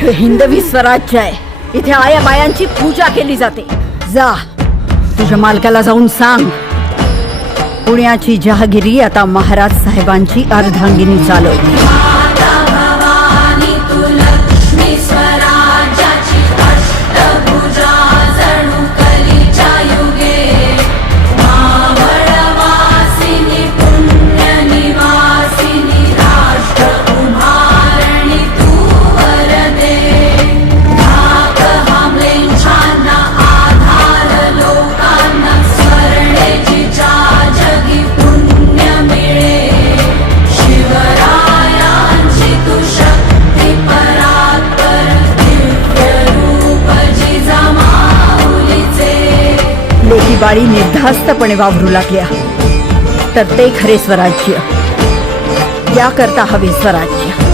हे हिंदवी स्वराज्य आहे. इथे आया बायांची पूजा केली जाते. जा तुझ्या मालकाला जाऊन सांग, पुण्याची जहागिरी आता महाराज साहेबांची अर्धांगिनी चालवते. लेकी बाळी निर्धास्तपणे वावरू लागल्या तर ते खरे स्वराज्य. याकरता हवे स्वराज्य.